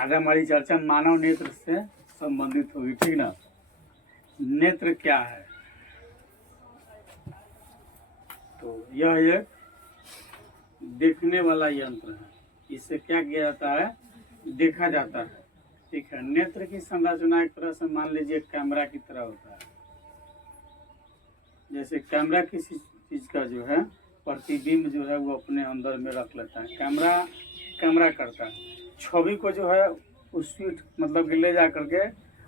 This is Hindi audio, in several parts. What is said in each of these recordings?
आज हमारी चर्चा मानव नेत्र से संबंधित होगी, ठीक ना। नेत्र क्या है? तो यह एक देखने वाला यंत्र है। इससे क्या किया जाता है? देखा जाता है, ठीक है। नेत्र की संरचना एक तरह से मान लीजिए कैमरा की तरह होता है। जैसे कैमरा किसी चीज का जो है प्रतिबिंब जो है वो अपने अंदर में रख लेता है। कैमरा करता है, छवि को जो है उस स्वीट मतलब कि ले जा करके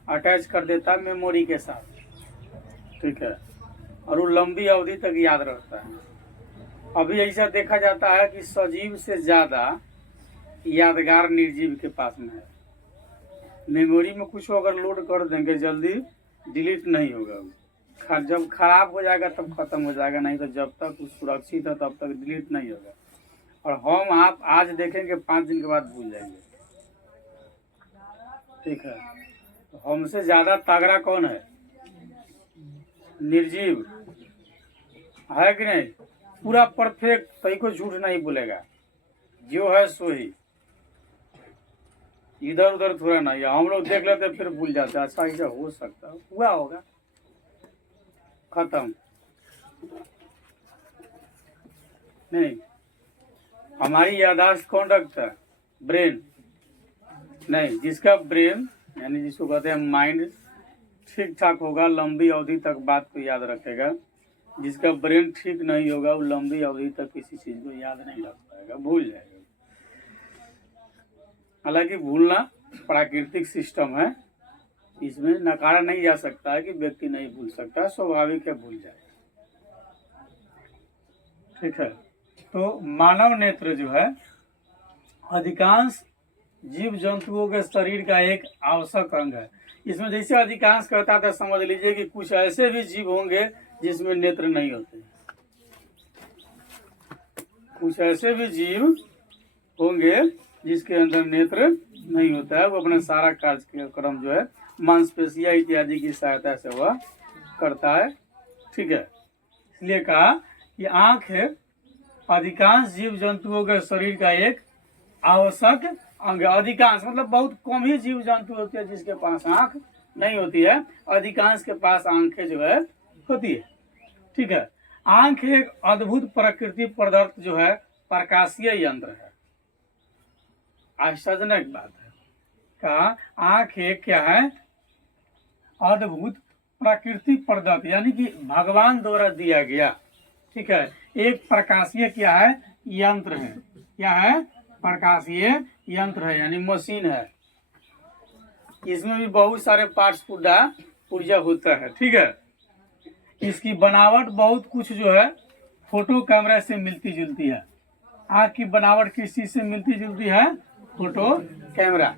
अटैच कर देता है मेमोरी के साथ, ठीक है, और वो लंबी अवधि तक याद रहता है। अभी ऐसा देखा जाता है कि सजीव से ज्यादा यादगार निर्जीव के पास में है। मेमोरी में कुछ अगर लोड कर देंगे जल्दी डिलीट नहीं होगा, जब खराब हो जाएगा तब खत्म हो जाएगा, नहीं तो जब तक सुरक्षित है तब तक डिलीट नहीं होगा। और हम आप आज देखेंगे 5 दिन के बाद भूल जाएंगे, ठीक है। तो हमसे ज्यादा तगड़ा कौन है? निर्जीव है कि नहीं? पूरा परफेक्ट, कहीं को झूठ नहीं बोलेगा, जो है सो ही, इधर उधर थोड़ा नहीं। हम लोग देख लेते फिर भूल जाते, अच्छा ऐसा हो सकता है, हुआ होगा, खत्म। नहीं, हमारी याददाश्त कौन रखता है? ब्रेन नहीं। जिसका ब्रेन यानी जिसको कहते हैं माइंड ठीक ठाक होगा, लंबी अवधि तक बात को याद रखेगा। जिसका ब्रेन ठीक नहीं होगा वो लंबी अवधि तक किसी चीज को याद नहीं रख पाएगा, भूल जाएगा। हालांकि भूलना प्राकृतिक सिस्टम है, इसमें नकारा नहीं जा सकता है कि व्यक्ति नहीं भूल सकता, स्वाभाविक है, भूल जाए, ठीक है। तो मानव नेत्र जो है अधिकांश जीव जंतुओं के शरीर का एक आवश्यक अंग है। इसमें जैसे अधिकांश कहता था, समझ लीजिए कि कुछ ऐसे भी जीव होंगे जिसमें नेत्र नहीं होते। कुछ ऐसे भी जीव होंगे जिसके अंदर नेत्र नहीं होता है, वो अपना सारा कार्यक्रम जो है मांसपेशियां इत्यादि की सहायता से वह करता है, ठीक है। इसलिए कहा कि आंख अधिकांश जीव जंतुओं के शरीर का एक आवश्यक अंग। अधिकांश मतलब बहुत कम ही जीव जंतु होते हैं जिसके पास आंख नहीं होती है, अधिकांश के पास आंखें जो है होती है, ठीक है। आंख एक अद्भुत प्रकृति पदार्थ जो है प्रकाशीय यंत्र है। आश्चर्यजनक बात है, कहा आंख एक क्या है? अद्भुत प्रकृति पदार्थ, यानी कि भगवान द्वारा दिया गया, ठीक है, एक प्रकाशीय क्या है? यंत्र है। क्या है? प्रकाशीय यंत्र है, यानी मशीन है। इसमें भी बहुत सारे पार्ट्स पुर्जा होता है, ठीक है। इसकी बनावट बहुत कुछ जो है फोटो कैमरा से मिलती जुलती है। आँख की बनावट किस चीज से मिलती जुलती है? फोटो कैमरा,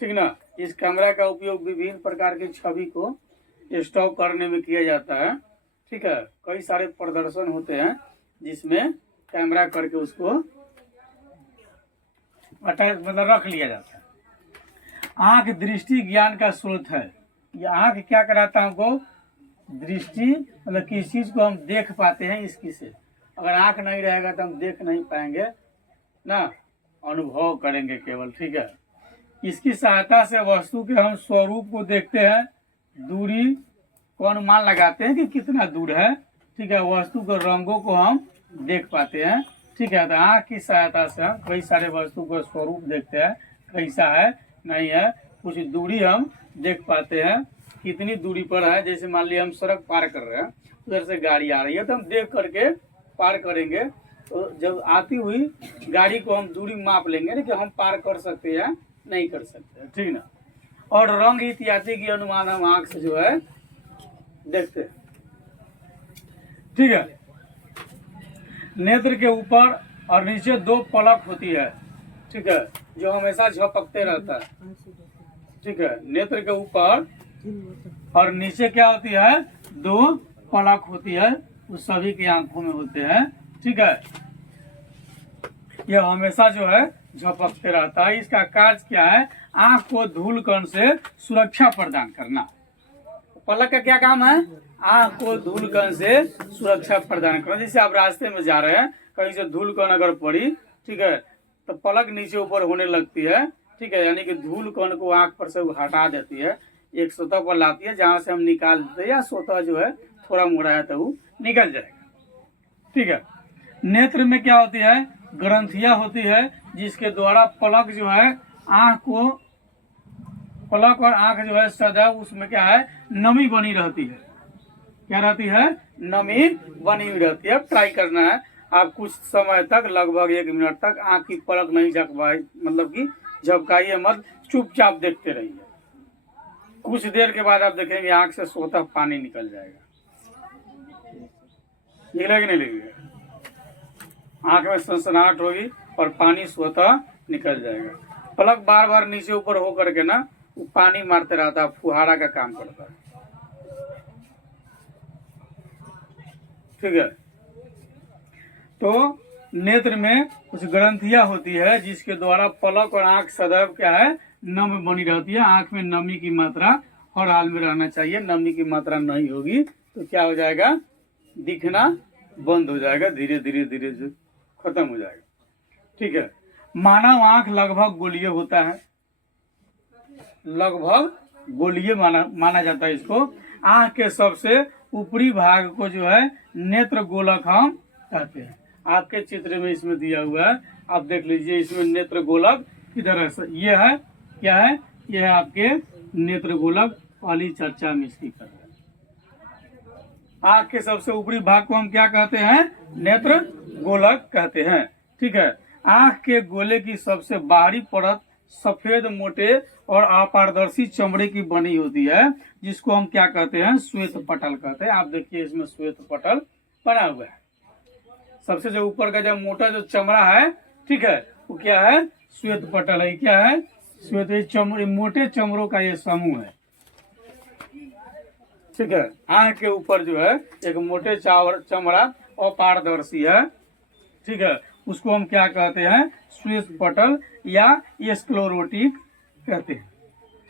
ठीक ना। इस कैमरा का उपयोग विभिन्न प्रकार की छवि को स्टॉक करने में किया जाता है, ठीक है। कई सारे प्रदर्शन होते हैं जिसमें कैमरा करके उसको अटैच मतलब रख लिया जाता है। आंख दृष्टि ज्ञान का स्रोत है। ये आंख क्या कराता है हमको? दृष्टि, मतलब किसी चीज को हम देख पाते हैं इसकी से। अगर आंख नहीं रहेगा तो हम देख नहीं पाएंगे ना, अनुभव करेंगे केवल, ठीक है। इसकी सहायता से वस्तु के हम स्वरूप को देखते हैं, दूरी को अनुमान लगाते हैं कि कितना दूर है, ठीक है। वस्तु के रंगों को हम देख पाते हैं, ठीक है। तो आँख की सहायता से हम कई सारे वस्तु का स्वरूप देखते हैं, कैसा है नहीं है, कुछ दूरी हम देख पाते हैं, कितनी दूरी पर है। जैसे मान लिया हम सड़क पार कर रहे हैं, उधर से गाड़ी आ रही है तो हम देख करके पार करेंगे। तो जब आती हुई गाड़ी को हम दूरी माप लेंगे ना कि हम पार कर सकते हैं नहीं कर सकते, ठीक ना। और रंग इत्यादि की अनुमान हम आँख से जो है देखते हैं, ठीक है। नेत्र के ऊपर और नीचे 2 पलक होती है, ठीक है, जो हमेशा झपकते रहता है, ठीक है। नेत्र के ऊपर और नीचे क्या होती है? 2 पलक होती है, वो सभी की आंखों में होते हैं, ठीक है। यह हमेशा जो है झपकते रहता है। इसका कार्य क्या है? आंख को धूल कण से सुरक्षा प्रदान करना। पलक का क्या काम है? आंख को धूल कण से सुरक्षा प्रदान करना। जैसे आप रास्ते में जा रहे हैं, कहीं से धूल कण अगर पड़ी, ठीक है, तो पलक नीचे ऊपर होने लगती है, ठीक है, यानी कि धूल कण को आंख पर से हटा देती है, एक सतह पर लाती है जहां से हम निकाल देते हैं, या स्वतः जो है थोड़ा मोड़ा है तो वो निकल जाएगा। ठीक है, नेत्र में क्या होती है, ग्रंथियां होती है जिसके द्वारा पलक जो है आंख को, पलक और आंख जो है सदैव उसमें क्या है, नमी बनी रहती है। क्या रहती है, नमी बनी हुई रहती है। ट्राई करना है आप कुछ समय तक, लगभग 1 मिनट तक आंख की पलक नहीं झपकाई, मतलब कि झपकाइए मत, चुपचाप देखते रहिए। कुछ देर के बाद आप देखेंगे आंख से स्वतः पानी निकल जाएगा। निकलेगा कि नहीं निकलेगा, आंख में सनसनाहट होगी और पानी स्वतः निकल जाएगा। पलक बार बार नीचे ऊपर हो करके ना वो पानी मारते रहता है, फुहारा का काम करता है। ठीक है, तो नेत्र में कुछ ग्रंथियां होती है जिसके द्वारा पलक और आंख सदैव क्या है, नम बनी रहती है। आंख में नमी की मात्रा हर हाल में रहना चाहिए, नमी की मात्रा नहीं होगी तो क्या हो जाएगा, दिखना बंद हो जाएगा, धीरे धीरे धीरे खत्म हो जाएगा। ठीक है, मानव आंख लगभग गोलीय होता है, लगभग गोलीय माना जाता है इसको। आंख के सबसे ऊपरी भाग को जो है नेत्र गोलक हम कहते हैं। आपके चित्र में इसमें दिया हुआ है, आप देख लीजिए, इसमें नेत्र गोलक किधर है, ये है, क्या है, ये है आपके नेत्र गोलक, पहली चर्चा में इसकी कर रहे हैं। आंख के सबसे ऊपरी भाग को हम क्या कहते हैं, नेत्र गोलक कहते हैं। ठीक है, आंख के गोले की सबसे बाहरी परत सफेद, मोटे और अपारदर्शी चमड़े की बनी होती है, जिसको हम क्या कहते हैं, श्वेत पटल कहते हैं। आप देखिए इसमें श्वेत पटल बना हुआ है। सबसे जो ऊपर का जो मोटा जो चमड़ा है, ठीक है, वो क्या है, श्वेत पटल है। क्या है, श्वेत चमड़े, मोटे चमड़ों का ये समूह है। ठीक है, आंख के ऊपर जो है एक मोटे चमड़ा अपारदर्शी है। ठीक है, उसको हम क्या कहते हैं, श्वेत पटल या स्क्लेरोटिक कहते हैं।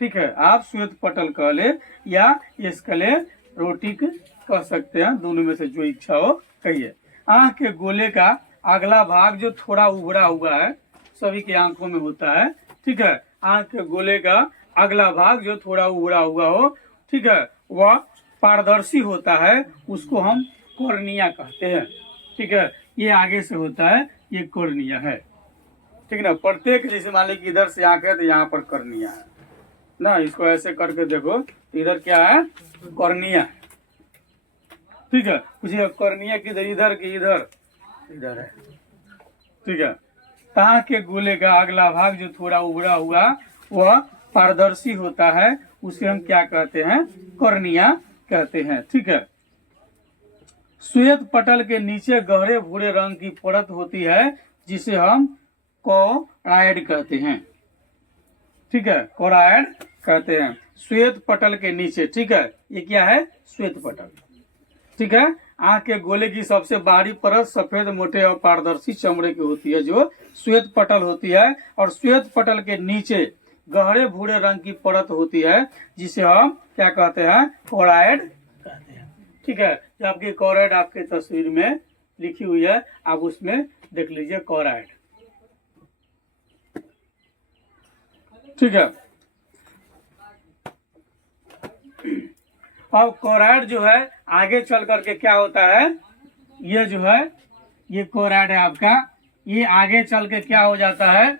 ठीक है, आप श्वेत पटल कह ले या स्क्लेरोटिक कह सकते हैं, दोनों में से जो इच्छा हो कहिए। आंख के गोले का अगला भाग जो थोड़ा उभरा हुआ है, सभी की आंखों में होता है। ठीक है, आंख के गोले का अगला भाग जो थोड़ा उभरा हुआ हो, ठीक है, वह पारदर्शी होता है, उसको हम कॉर्निया कहते हैं। ठीक है, ये आगे से होता है, ये कॉर्निया है। ठीक है ना, प्रत्येक, जैसे मान लीजिए इधर से आंख है तो यहाँ पर कॉर्निया है ना, इसको ऐसे करके देखो, इधर क्या है, कॉर्निया। ठीक है, पूछिए कॉर्निया किधर, इधर की इधर, इधर है। ठीक है, आंख के गोले का अगला भाग जो थोड़ा उभरा हुआ वह पारदर्शी होता है, उसे हम क्या कहते हैं, कॉर्निया कहते हैं। ठीक है, श्वेत पटल के नीचे गहरे भूरे रंग की परत होती है जिसे हम कोराइड कहते हैं। ठीक है, कोराइड कहते हैं श्वेत पटल के नीचे। ठीक है, ये क्या है, श्वेत पटल। ठीक है, आंख के गोले की सबसे बाहरी परत सफेद, मोटे और पारदर्शी चमड़े की होती है, जो श्वेत पटल होती है, और श्वेत पटल के नीचे गहरे भूरे रंग की परत होती है जिसे हम क्या कहते हैं, कोराइड कहते हैं। ठीक है, जो आपकी कोराइड आपके तस्वीर में लिखी हुई है, आप उसमें देख लीजिए कोराइड। ठीक है, अब कोराइड जो है आगे चल करके क्या होता है, ये जो है, ये कोराइड है आपका, ये आगे चल के क्या हो जाता है,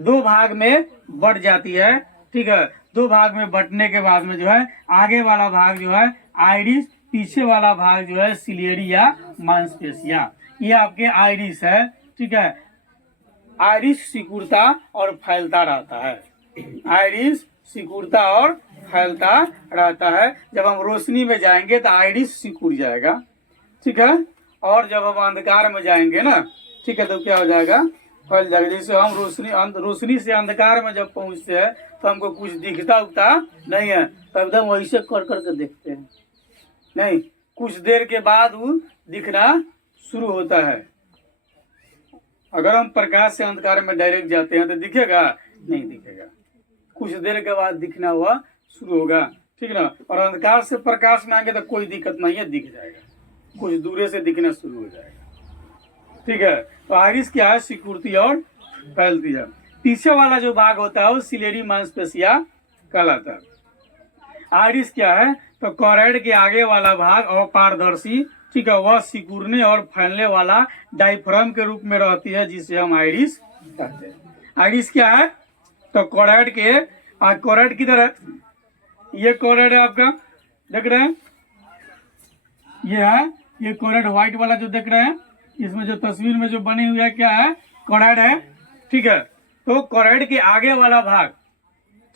2 भाग में बढ़ जाती है। ठीक है, 2 भाग में बंटने के बाद में जो है आगे वाला भाग जो है आइरिस, पीछे वाला भाग जो है सिलियरी या मांसपेशियां, ये आपके आइरिस है। ठीक है, आइरिस सिकुड़ता और फैलता रहता है, आइरिस सिकुड़ता और फैलता रहता है। जब हम रोशनी में जाएंगे तो आइरिस सिकुड़ जाएगा। ठीक है, और जब हम अंधकार में जाएंगे ना, ठीक है, तो क्या हो जाएगा, फैल जाएगा। जैसे हम रोशनी से अंधकार में जब पहुंचते हैं तो हमको कुछ दिखता उगता नहीं है, तो एकदम वैसे कर करके देखते हैं, नहीं, कुछ देर के बाद वो दिखना शुरू होता है। अगर हम प्रकाश से अंधकार में डायरेक्ट जाते हैं तो दिखेगा, नहीं दिखेगा, कुछ देर के बाद दिखना हुआ शुरू होगा। ठीक ना, और अंधकार से प्रकाश में आएंगे तो कोई दिक्कत नहीं है, दिख जाएगा, कुछ दूर से दिखना शुरू हो जाएगा। ठीक है, तो आइरिस क्या है, सिकुड़ती और फैलती है। पीछे वाला जो भाग होता है वो सिलेरी मांसपेशिया कहलाता है। आइरिस क्या है, तो कोरैड के आगे वाला भाग अपारदर्शी, ठीक है, वह सिकुड़ने और फैलने वाला डायफ्राम के रूप में रहती है, जिसे हम आइरिस कहते हैं। आइरिस क्या है, तो कोरैड के कोरैड की तरह, ये कोरैड है आपका, देख रहे हैं, ये है, ये कोरैड व्हाइट वाला जो देख रहे हैं, इसमें जो तस्वीर में जो बनी हुई है क्या है, कोरैड है, ठीक है। तो कोरैड के आगे वाला भाग,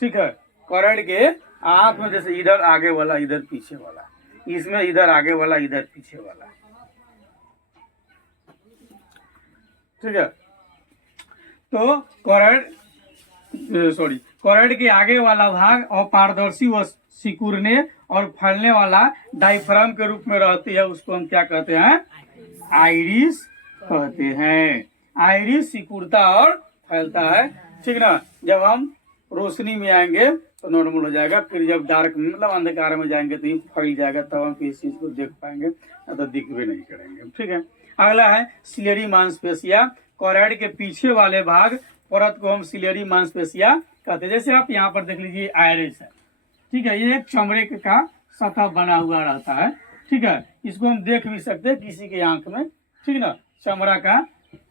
ठीक है, कोरैड के आंख में जैसे इधर आगे वाला, इधर पीछे वाला, इसमें इधर आगे वाला, इधर पीछे वाला, ठीक है। तो कोरैड के आगे वाला भाग अपारदर्शी व सिकुड़ने और फैलने वाला डायफ्राम के रूप में रहती है, उसको हम क्या कहते हैं, आइरिस कहते हैं। आइरिस सिकुड़ता और फैलता है, ठीक ना। जब हम रोशनी में आएंगे तो नॉर्मल हो जाएगा, फिर जब डार्क में मतलब अंधकार में जाएंगे तो ये फैल जाएगा, तब हम किसी चीज को देख पाएंगे, तो दिख भी नहीं करेंगे, ठीक है। अगला है सिलेरी मांसपेशिया। कोरैड के पीछे वाले भाग परत को हम सिलेरी मांसपेशिया कहते हैं। जैसे आप यहाँ पर देख लीजिए, आइरिस है, ठीक है, ये एक चमड़े का सतह बना हुआ रहता है, ठीक है, इसको हम देख भी सकते हैं किसी के आंख में, ठीक ना, चमड़ा का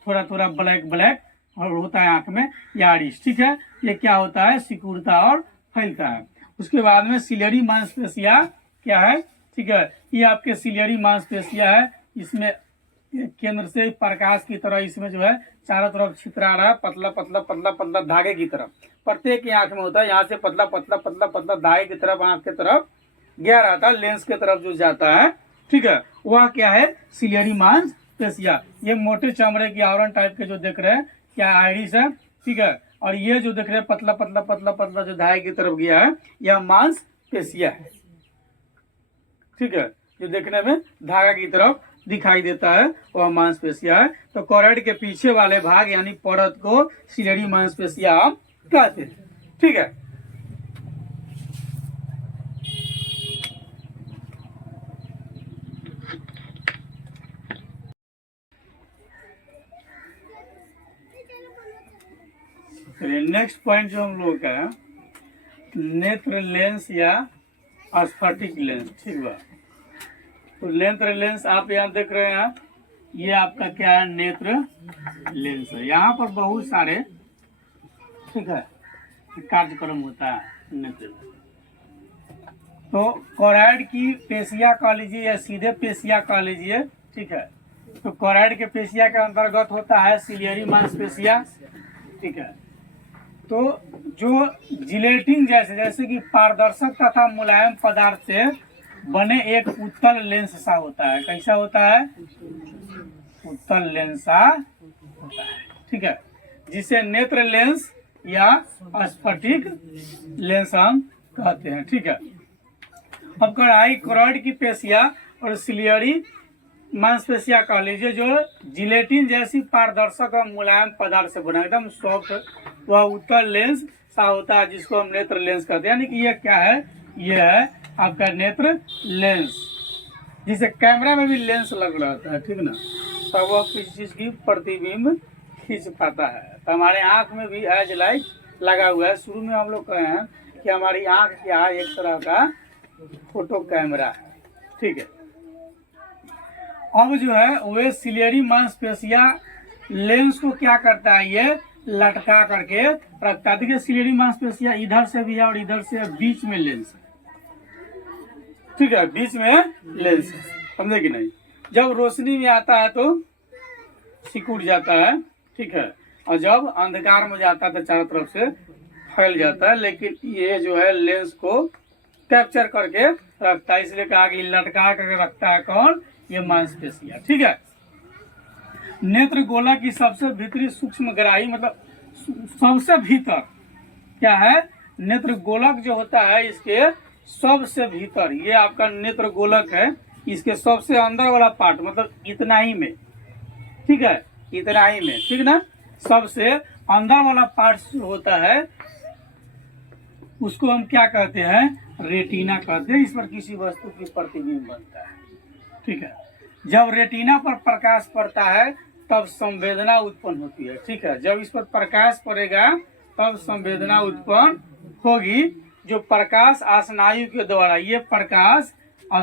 थोड़ा थोड़ा ब्लैक ब्लैक और होता है आंख में, आइरिस, ठीक है। ये क्या होता है, सिकुड़ता और फैलता है। उसके बाद में सिलेरी मांसपेशिया क्या है, ठीक है, ये आपके सिलेरी मांसपेशिया है, इसमें केंद्र से प्रकाश की तरह इसमें जो है चारों तरफ छितरा रहा है, पतला पतला पतला पतला धागे की तरफ, प्रत्येक आंख में होता है, यहाँ से पतला पतला पतला पतला धागे की तरफ आंख की तरफ गया रहता है, लेंस की तरफ जो जाता है, ठीक है, वह क्या है, सिलेरी मांसपेशिया। ये मोटे चमड़े की आवरण टाइप के जो देख रहे हैं क्या आइरिस है, ठीक है, और ये जो देख रहे हैं पतला पतला पतला पतला जो धागे की तरफ गया है, यह मांसपेशिया है, ठीक है, जो देखने में धागा की तरफ दिखाई देता है वह मांसपेशिया है। तो कोरैड के पीछे वाले भाग यानी परत को सिलेरी मांसपेशिया हम कहते हैं, ठीक है। नेक्स्ट पॉइंट जो हम लोग का है, नेत्र लेंस या स्फटिक लेंस, ठीक है। तो नेत्र लेंस आप यहाँ देख रहे हैं, ये आपका क्या है, नेत्र लेंस है। यहाँ पर बहुत सारे, ठीक है, कार्यक्रम होता है नेत्र। तो कोरैड की पेशिया कह लीजिए या सीधे पेशिया कह लीजिए, ठीक है। तो कोरैड के पेशिया के अंतर्गत होता है सिलेरी मांसपेशिया, ठीक है। तो जो जिलेटिन जैसे कि पारदर्शक तथा मुलायम पदार्थ से बने एक उत्तल लेंस सा होता है। कैसा होता है, उत्तल लेंस सा होता है, ठीक है, जिसे नेत्र लेंस या स्फटिक लेंस हम कहते हैं, ठीक है। अब कोरैड की पेशिया और सिलेरी मांसपेशिया कह लीजिए, जो जिलेटिन जैसी पारदर्शक और मुलायम पदार्थ से बना एकदम सॉफ्ट, वह उत्तल लेंस सा होता है, जिसको हम नेत्र लेंस कहते हैं। यानी कि ये क्या है, ये है आपका नेत्र लेंस, जिसे कैमरा में भी लेंस लग रहता है, ठीक ना, तब वह किसी चीज की प्रतिबिंब खींच पाता है। तो हमारे आंख में भी एज लाइट लगा हुआ है। शुरू में हम लोग कहे हैं कि हमारी आंख क्या है, एक तरह का फोटो कैमरा है, ठीक है। अब जो है वे सिलेरी मांसपेशिया लेंस को क्या करता है, ये लटका करके रखता है। देखिए सिलेरी मांसपेशिया इधर से भी है और इधर से बीच में लेंस है, ठीक है, बीच में लेंस है, समझे कि नहीं। जब रोशनी में आता है तो सिकुड़ जाता है, ठीक है, और जब अंधकार में जाता है तो चारों तरफ से फैल जाता है। लेकिन ये जो है लेंस को कैप्चर करके रखता है, इसलिए कहा कि लटका करके रखता है कौन, ये मांसपेशिया, ठीक है। नेत्र गोला की सबसे भीतरी सूक्ष्म ग्राही, मतलब सबसे भीतर क्या है, नेत्र गोलक जो होता है इसके सबसे भीतर, ये आपका नेत्र गोलक है, इसके सबसे अंदर वाला पार्ट, मतलब इतना ही में, ठीक है, इतना ही में, ठीक ना, सबसे अंदर वाला पार्ट होता है, उसको हम क्या कहते हैं, रेटिना कहते हैं। इस पर किसी वस्तु की प्रतिबिंब बनता है, ठीक है। जब रेटिना पर प्रकाश पड़ता है तब संवेदना उत्पन्न होती है। ठीक है, जब इस पर प्रकाश पड़ेगा तब संवेदना उत्पन्न होगी। जो प्रकाश स्नायु के द्वारा, ये प्रकाश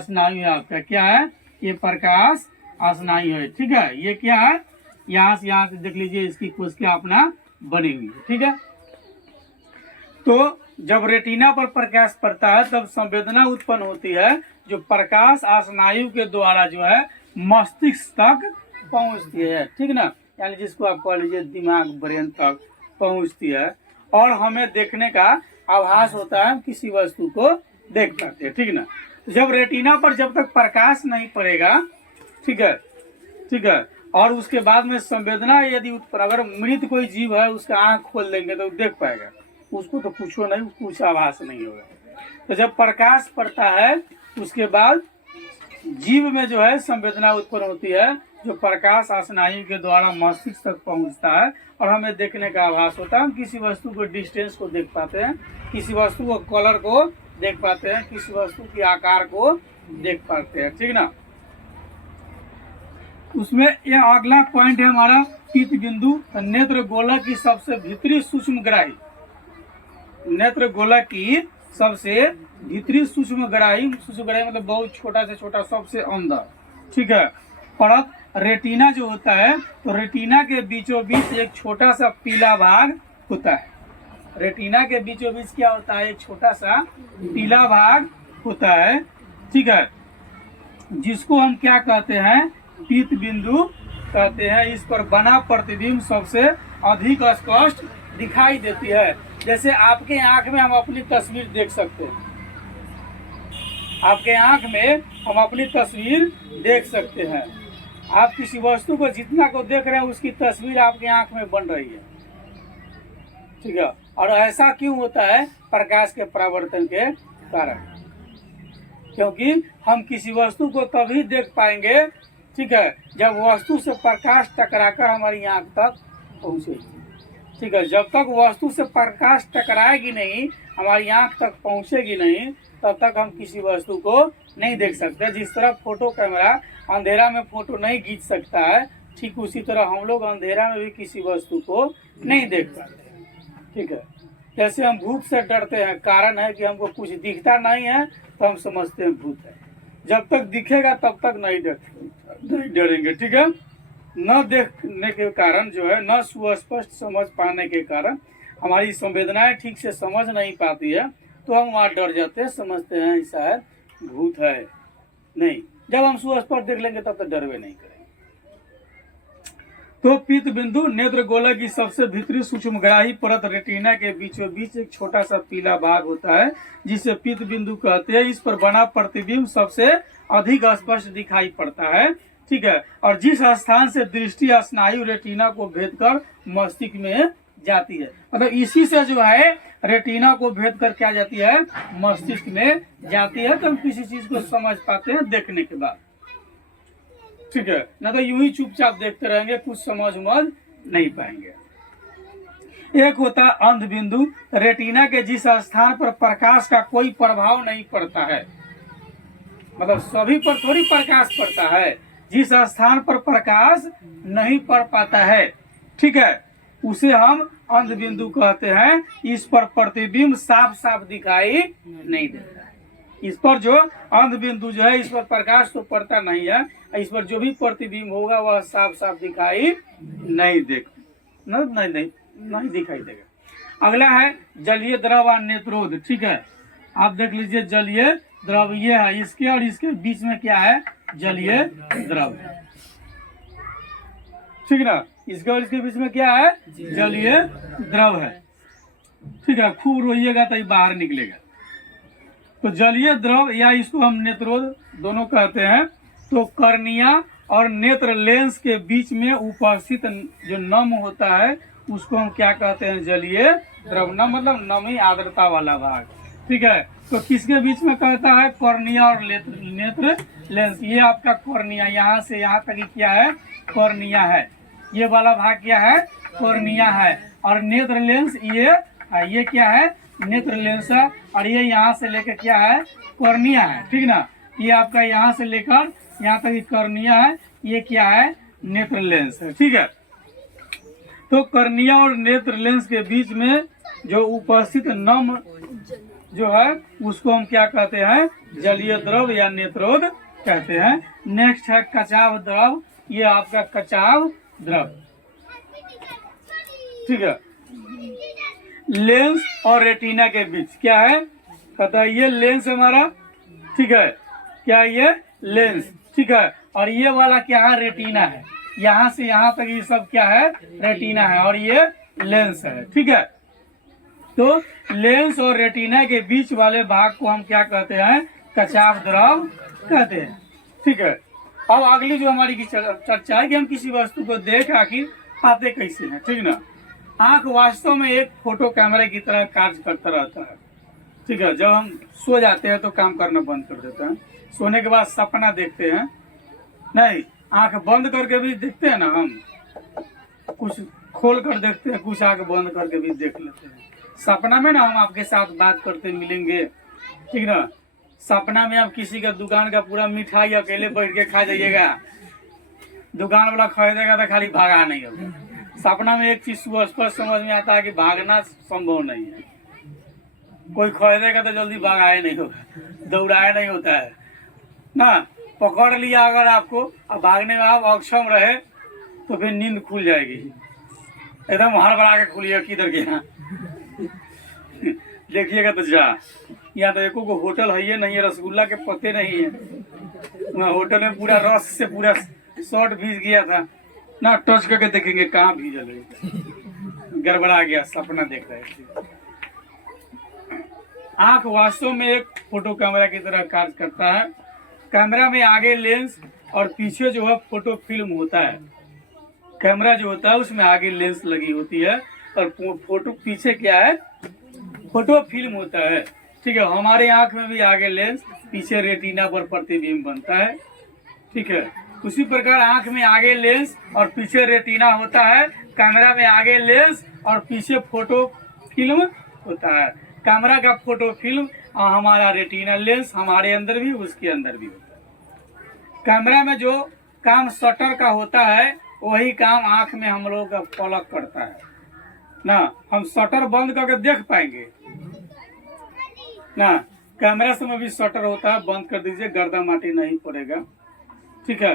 स्नायु है आपका, क्या है, ये प्रकाश स्नायु है। ठीक है, ये क्या है, यहाँ से देख लीजिए, इसकी कोशिका अपना बनी हुई है। ठीक है, तो जब रेटिना पर प्रकाश पड़ता है तब संवेदना उत्पन्न होती है, जो प्रकाश स्नायु के द्वारा जो है मस्तिष्क तक पहुंचती है। ठीक ना, यानी जिसको आप कह लीजिए दिमाग, ब्रेन तक पहुंचती है और हमें देखने का आभास होता है, हम किसी वस्तु को देख पाते हैं। ठीक ना, जब रेटिना पर जब तक प्रकाश नहीं पड़ेगा, ठीक है, और उसके बाद में संवेदना यदि उत्पन्न, अगर मृत कोई जीव है उसका आंख खोल देंगे तो देख पाएगा, उसको तो पूछो नहीं, कुछ आभास नहीं होगा। तो जब प्रकाश पड़ता है उसके बाद जीव में जो है संवेदना उत्पन्न होती है, जो प्रकाश स्नायु के द्वारा मस्तिष्क तक पहुंचता है और हमें देखने का आभास होता है। हम किसी वस्तु को डिस्टेंस को देख पाते हैं, किसी वस्तु को कलर को देख पाते हैं, किसी वस्तु के आकार को देख पाते हैं। ठीक ना, उसमें ये अगला पॉइंट है हमारा पीत बिंदु। नेत्र गोलक की सबसे भीतरी सूक्ष्मग्राही, नेत्र गोलक की सबसे भीतरी सूक्ष्मग्राही मतलब बहुत छोटा से छोटा, सबसे अंदर, ठीक है, परत रेटिना जो होता है, तो रेटिना के बीचों बीच एक छोटा सा पीला भाग होता है। रेटिना के बीचों बीच क्या होता है, एक छोटा सा पीला भाग होता है। ठीक है, जिसको हम क्या कहते हैं, पीत बिंदु कहते हैं। इस पर बना प्रतिबिंब सबसे अधिक स्पष्ट दिखाई देती है। जैसे आपके आंख में हम अपनी तस्वीर देख सकते हैं, आपके आंख में हम अपनी तस्वीर देख सकते हैं। आप किसी वस्तु को जितना को देख रहे हैं उसकी तस्वीर आपके आंख में बन रही है। ठीक है, और ऐसा क्यों होता है, प्रकाश के परावर्तन के कारण, क्योंकि हम किसी वस्तु को तभी देख पाएंगे, ठीक है, जब वस्तु से प्रकाश टकराकर हमारी आंख तक पहुंचेगी। ठीक है, जब तक वस्तु से प्रकाश टकराएगी नहीं, हमारी आंख तक पहुंचेगी नहीं, तब तक हम किसी वस्तु को नहीं देख सकते। जिस तरह फोटो कैमरा अंधेरा में फोटो नहीं खींच सकता है, ठीक उसी तरह हम लोग अंधेरा में भी किसी वस्तु को नहीं देख पाते। ठीक है, जैसे हम भूत से डरते हैं, कारण है कि हमको कुछ दिखता नहीं है तो हम समझते हैं भूत है। जब तक दिखेगा तब तक नहीं डरेंगे। ठीक है, न देखने के कारण जो है, न सुस्पष्ट समझ पाने के कारण हमारी संवेदनाएं ठीक से समझ नहीं पाती है, तो हम वहाँ डर जाते हैं, समझते हैं शायद भूत है। नहीं, जब हम सुस्पष्ट देख लेंगे तब तक डरवे नहीं करेंगे। तो पीत बिंदु नेत्र गोलक की सबसे भीतरी सूक्ष्मग्राही परत रेटिना के बीचों बीच एक छोटा सा पीला भाग होता है, जिसे पीत बिंदु कहते हैं। इस पर बना प्रतिबिंब सबसे अधिक स्पष्ट दिखाई पड़ता है। ठीक है, और जिस स्थान से दृष्टि स्नायु रेटिना को भेद कर मस्तिष्क में जाती है, मतलब इसी से जो है रेटिना को भेद कर क्या जाती है, मस्तिष्क में जाती है। तो हम किसी चीज को समझ पाते हैं देखने के बाद। ठीक है, ना तो यूं ही चुपचाप देखते रहेंगे, कुछ समझ नहीं पाएंगे। एक होता है अंध बिंदु। रेटिना के जिस स्थान पर प्रकाश का कोई प्रभाव नहीं पड़ता है, मतलब सभी पर थोड़ी प्रकाश पड़ता है, जिस स्थान पर प्रकाश नहीं पड़ पाता है, ठीक है, उसे हम अंध बिंदु कहते हैं। इस पर प्रतिबिंब साफ साफ दिखाई नहीं देता है। इस पर जो अंध बिंदु जो है, इस पर प्रकाश तो पड़ता नहीं है, इस पर जो भी प्रतिबिंब होगा वह साफ साफ दिखाई नहीं दिखाई देगा। अगला है जलीय द्रव और नेत्रोद। ठीक है, आप देख लीजिए, जलीय द्रव ये है, इसके और इसके बीच में क्या है, जलीय द्रव है। ठीक ना, इसके और इसके बीच में क्या है, जलीय द्रव है। ठीक है, खूब रोइएगा तो ये बाहर निकलेगा। तो जलीय द्रव या इसको हम नेत्रोद दोनों कहते हैं। तो कर्निया और नेत्र लेंस के बीच में उपस्थित जो नम होता है उसको हम क्या कहते हैं, जलीय द्रव। नम मतलब नमी, आर्द्रता वाला भाग। ठीक है, तो किसके बीच में कहता है, कॉर्निया और नेत्र लेंस। ये आपका कॉर्निया, यहाँ से यहाँ तक क्या है, कॉर्निया है। ये वाला भाग क्या है, कॉर्निया है। और नेत्र लेंस ये क्या है, नेत्र लेंस है। और ये यहाँ से लेकर क्या है, कॉर्निया है। ठीक ना, ये आपका यहाँ से लेकर यहाँ तक कॉर्निया है। ये क्या है, नेत्र लेंस है। ठीक है, तो कर्निया और नेत्र लेंस के बीच में जो उपस्थित नम जो है उसको हम क्या कहते हैं, जलीय द्रव या नेत्रोद कहते हैं। नेक्स्ट है कचाव द्रव, ये आपका कचाव द्रव। ठीक है, लेंस और रेटिना के बीच क्या है, कहता है ये लेंस हमारा। ठीक है, क्या ये लेंस। ठीक है, और ये वाला क्या है, रेटिना है। यहाँ से यहाँ तक ये सब क्या है, रेटिना है, और ये लेंस है। ठीक है, तो लेंस और रेटिना के बीच वाले भाग को हम क्या कहते हैं, कचाव द्रव कहते हैं। ठीक है, अब अगली जो हमारी की चर्चा है कि हम किसी वस्तु को देख आखिर पाते कैसे हैं। ठीक ना, आंख वास्तव में एक फोटो कैमरे की तरह कार्य करता रहता है। ठीक है, जब हम सो जाते हैं तो काम करना बंद कर देते हैं, सोने के बाद सपना देखते हैं, नहीं आंख बंद करके भी देखते हैं ना, हम कुछ खोल कर देखते हैं, कुछ आंख बंद करके भी देख लेते हैं। सपना में ना हम आपके साथ बात करते मिलेंगे। ठीक ना, सपना में आप किसी का दुकान का पूरा मिठाई अकेले बैठ के खा जाइएगा, दुकान वाला खरीदेगा तो खाली भागा नहीं होगा। सपना में एक चीज स्पष्ट समझ में आता है कि भागना संभव नहीं है, कोई खरीदेगा तो जल्दी भागाए नहीं होगा, दौड़ाए नहीं होता है ना। पकड़ लिया अगर आपको, अब भागने में आप अक्षम रहे तो फिर नींद खुल जाएगी, एकदम हड़बड़ा के खुलिए किधर गया देखिएगा तो जा, यहाँ तो एको को होटल है नहीं है, रसगुल्ला के पत्ते नहीं है, वहाँ होटल में पूरा रस से पूरा शर्ट भीज गया था ना, टच करके देखेंगे कहाँ भीजल है, गड़बड़ा गया, सपना देख रहे थे। आंख वास्तव में एक फोटो कैमरा की तरह कार्य करता है। कैमरा में आगे लेंस और पीछे जो है फोटो फिल्म होता है। कैमरा जो होता है उसमें आगे लेंस लगी होती है और फोटो पीछे क्या है, फोटो फिल्म होता है। ठीक है, हमारे आंख में भी आगे लेंस, पीछे रेटिना पर प्रतिबिंब बनता है। ठीक है, उसी प्रकार आंख में आगे लेंस और पीछे रेटिना होता है, कैमरा में आगे लेंस और पीछे फोटो फिल्म होता है। कैमरा का फोटो फिल्म और हमारा रेटिना लेंस हमारे अंदर भी उसके अंदर भी होता है। कैमरा में जो काम शटर का होता है वही काम आंख में हम लोग का पलक करता है ना, हम शटर बंद करके देख पाएंगे ना। कैमरा से में भी शटर होता है, बंद कर दीजिए, गर्दा माटी नहीं पड़ेगा। ठीक है,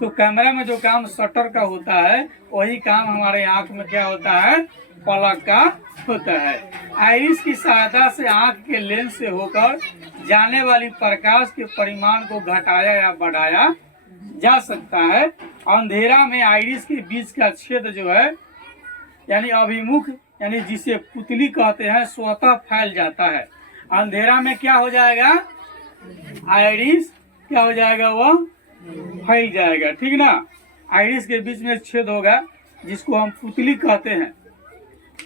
तो कैमरा में जो काम शटर का होता है वही काम हमारे आंख में क्या होता है, पलक का होता है। आइरिस की सहायता से आंख के लेंस से होकर जाने वाली प्रकाश के परिमाण को घटाया या बढ़ाया जा सकता है। अंधेरा में आइरिस के बीच का छेद जो है यानी अभिमुख, यानी जिसे पुतली कहते हैं, स्वतः फैल जाता है। अंधेरा में क्या हो जाएगा, आइरिस क्या हो जाएगा, वो फैल जाएगा। ठीक ना, आइरिस के बीच में छेद होगा जिसको हम पुतली कहते हैं।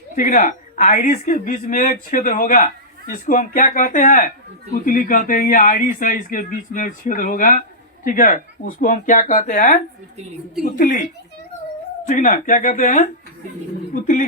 ठीक ना, आइरिस के बीच में एक छेद होगा जिसको हम क्या कहते हैं, पुतली कहते हैं। ये आइरिस है, इसके बीच में एक छेद होगा। ठीक है, उसको हम क्या कहते हैं, पुतली। ठीक ना, क्या कहते हैं, पुतली।